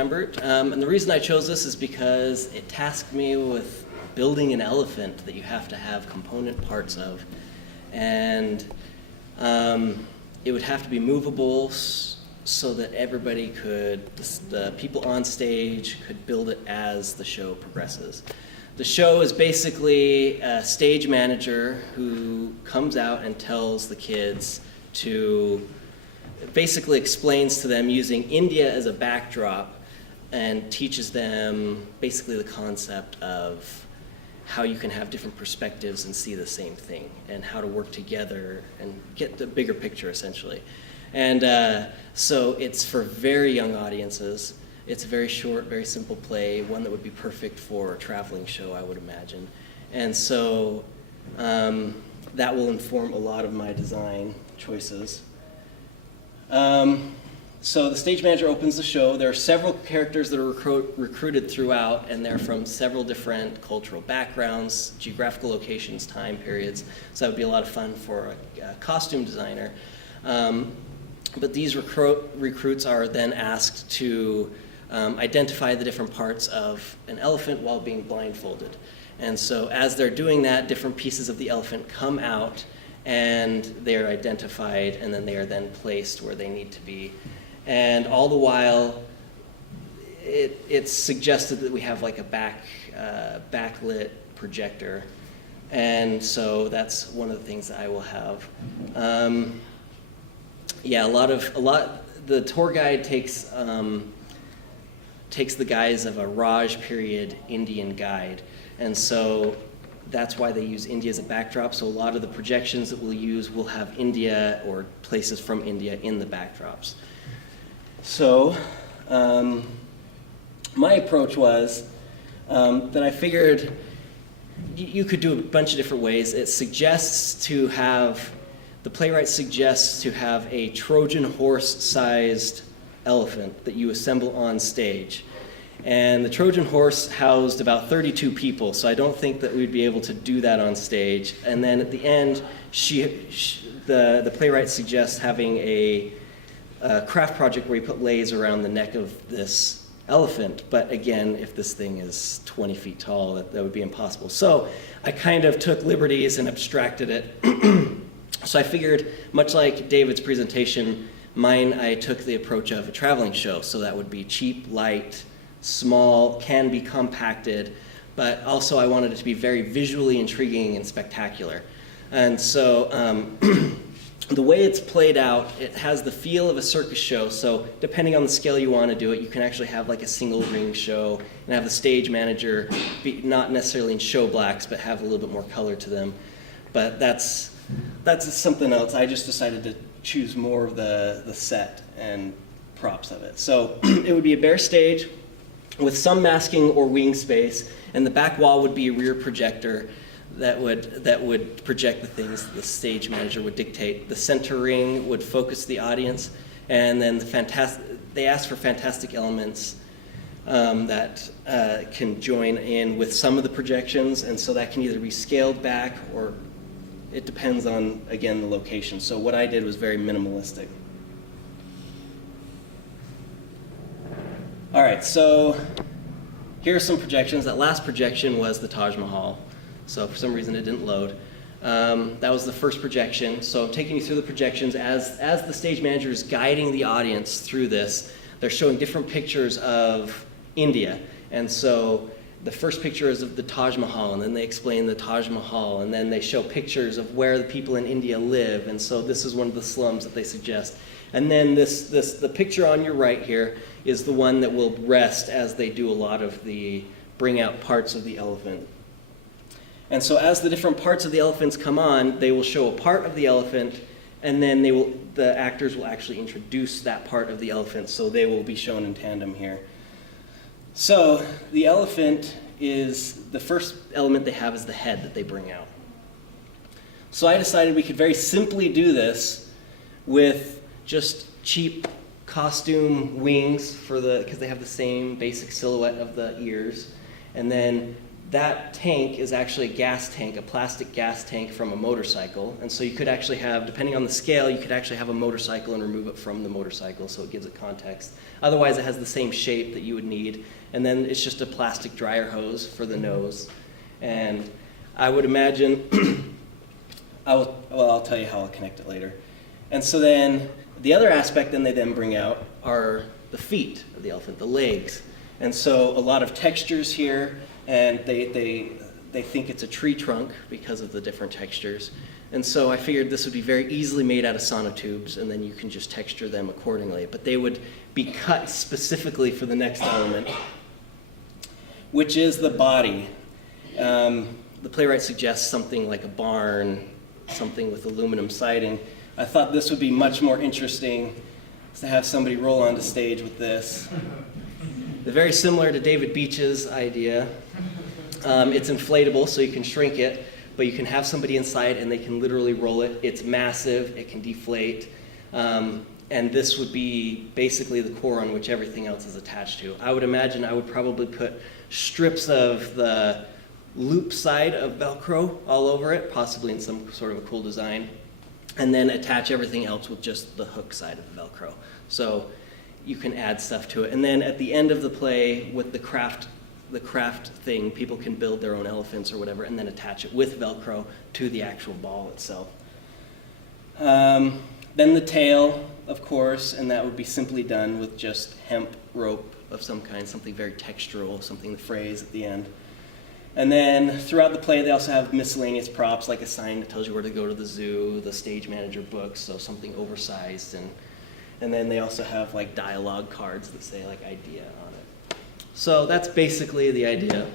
Lambert, and the reason I chose this is because it tasked me with building an elephant that you have to have component parts of, and it would have to be movable so that everybody could, the people on stage could build it as the show progresses. The show is basically a stage manager who comes out and tells the kids to, basically explains to them using India as a backdrop and teaches them basically the concept of how you can have different perspectives and see the same thing, and how to work together and get the bigger picture, essentially. And so it's for very young audiences. It's a very short, very simple play, one that would be perfect for a traveling show, I would imagine. And so that will inform a lot of my design choices. So the stage manager opens the show. There are several characters that are recruited throughout, and they're from several different cultural backgrounds, geographical locations, time periods. So that would be a lot of fun for a costume designer. But these recruits are then asked to identify the different parts of an elephant while being blindfolded. And so as they're doing that, different pieces of the elephant come out, and they're identified, and then they are then placed where they need to be. And all the while, it's suggested that we have like a backlit projector, and so that's one of the things that I will have. Yeah, the tour guide takes the guise of a Raj period Indian guide, and so that's why they use India as a backdrop. So a lot of the projections that we'll use will have India or places from India in the backdrops. So my approach was that I figured you could do a bunch of different ways. It suggests to have, the playwright suggests to have a Trojan horse-sized elephant that you assemble on stage. And the Trojan horse housed about 32 people, so I don't think that we'd be able to do that on stage. And then at the end, the playwright suggests having a craft project where you put leis around the neck of this elephant. But again, if this thing is 20 feet tall, that would be impossible. So I kind of took liberties and abstracted it. So I figured, much like David's presentation, mine, I took the approach of a traveling show. So that would be cheap, light, small, can be compacted, but also I wanted it to be very visually intriguing and spectacular. And so the way it's played out, it has the feel of a circus show. So depending on the scale you want to do it, you can actually have like a single ring show and have the stage manager be not necessarily in show blacks, but have a little bit more color to them. But that's something else. I just decided to choose more of the set and props of it. So it would be a bare stage with some masking or wing space, and the back wall would be a rear projector that would project the things that the stage manager would dictate. The center ring would focus the audience, and then they asked for fantastic elements that can join in with some of the projections, and so that can either be scaled back or it depends on, again, the location. So what I did was very minimalistic. All right, so here are some projections. That last projection was the Taj Mahal. So for some reason it didn't load. That was the first projection. So I'm taking you through the projections. As the stage manager is guiding the audience through this, they're showing different pictures of India. And so the first picture is of the Taj Mahal, and then they explain the Taj Mahal, and then they show pictures of where the people in India live. And so this is one of the slums that they suggest. And then the picture on your right here is the one that will rest as they do a lot of the bring out parts of the elephant. And so as the different parts of the elephants come on, they will show a part of the elephant, and then the actors will actually introduce that part of the elephant, so they will be shown in tandem here. So the elephant is, the first element they have is the head that they bring out. So I decided we could very simply do this with just cheap costume wings because they have the same basic silhouette of the ears, and then that tank is actually a gas tank, a plastic gas tank from a motorcycle. And so you could actually have, depending on the scale, you could actually have a motorcycle and remove it from the motorcycle, so it gives it context. Otherwise, it has the same shape that you would need. And then it's just a plastic dryer hose for the nose. And I would imagine, I'll tell you how I'll connect it later. And so then the other aspect then they then bring out are the feet of the elephant, the legs. And so a lot of textures here, and they think it's a tree trunk because of the different textures. And so I figured this would be very easily made out of sonotubes, and then you can just texture them accordingly. But they would be cut specifically for the next element, which is the body. The playwright suggests something like a barn, something with aluminum siding. I thought this would be much more interesting to have somebody roll onto stage with this. They're very similar to David Beach's idea. It's inflatable, so you can shrink it, but you can have somebody inside and they can literally roll it. It's massive, it can deflate, and this would be basically the core on which everything else is attached to. I would imagine I would probably put strips of the loop side of Velcro all over it, possibly in some sort of a cool design, and then attach everything else with just the hook side of the Velcro. So you can add stuff to it. And then at the end of the play, with the craft thing, people can build their own elephants or whatever, and then attach it with Velcro to the actual ball itself. Then the tail, of course, and that would be simply done with just hemp rope of some kind, something very textural, something to phrase at the end. And then throughout the play, they also have miscellaneous props, like a sign that tells you where to go to the zoo, the stage manager books, so something oversized, and then they also have like dialogue cards that say like idea on it. So that's basically the idea.